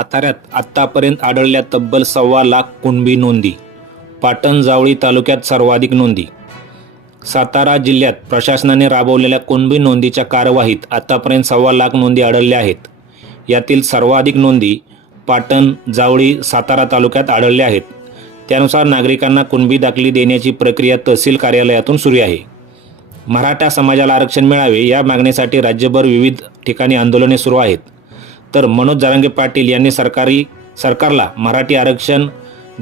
साताऱ्यात आत्तापर्यंत आढळल्या तब्बल सव्वा लाख कुणबी नोंदी. पाटण जावळी तालुक्यात सर्वाधिक नोंदी. सातारा जिल्ह्यात प्रशासनाने राबवलेल्या कुणबी नोंदीच्या कार्यवाहीत आत्तापर्यंत सव्वा लाख नोंदी आढळल्या आहेत. यातील सर्वाधिक नोंदी पाटण जावळी सातारा तालुक्यात आढळल्या आहेत. त्यानुसार नागरिकांना कुणबी दाखली देण्याची प्रक्रिया तहसील कार्यालयातून सुरू आहे. मराठा समाजाला आरक्षण मिळावे या मागणीसाठी राज्यभर विविध ठिकाणी आंदोलने सुरू आहेत. तर मनोज जारंगे पाटील यांनी सरकारी सरकारला मराठी आरक्षण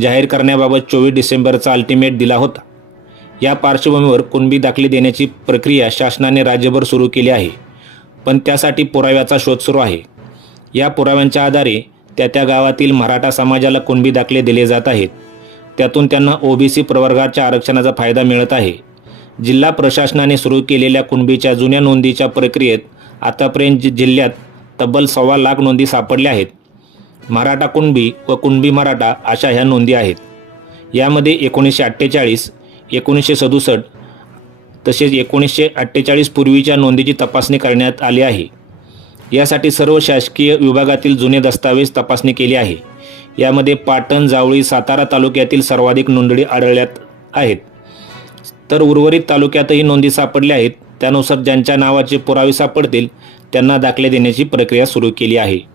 जाहीर करण्याबाबत चोवीस डिसेंबरचा अल्टिमेट दिला होता. या पार्श्वभूमीवर कुणबी दाखली देण्याची प्रक्रिया शासनाने राज्यभर सुरू केली आहे. पण त्यासाठी पुराव्याचा शोध सुरू आहे. या पुराव्यांच्या आधारे त्या त्या गावातील मराठा समाजाला कुणबी दाखले दिले जात आहेत. त्यातून त्यांना ओबीसी प्रवर्गाच्या आरक्षणाचा फायदा मिळत आहे. जिल्हा प्रशासनाने सुरू केलेल्या कुणबीच्या जुन्या नोंदीच्या प्रक्रियेत आतापर्यंत जिल्ह्यात तब्बल सव्वा लाख नोंदी सापडल्या आहेत. मराठा कुणबी व कुणबी मराठा अशा ह्या नोंदी आहेत. यामध्ये एकोणीसशे अठ्ठेचाळीस एकोणीसशे सदुसष्ट तसेच एकोणीसशे अठ्ठेचाळीस पूर्वीच्या नोंदीची तपासणी करण्यात आली आहे. यासाठी सर्व शासकीय विभागातील जुने दस्तावेज तपासणी केली आहे. यामध्ये पाटण जावळी सातारा तालुक्यातील सर्वाधिक नोंदणी आढळल्यात आहेत. तर उर्वरित तालुक्यातही नोंदी सापडल्या आहेत. त्यानुसार ज्यांच्या नावाचे पुरावे सापडतील त्यांना दाखले देण्याची प्रक्रिया सुरू केली आहे.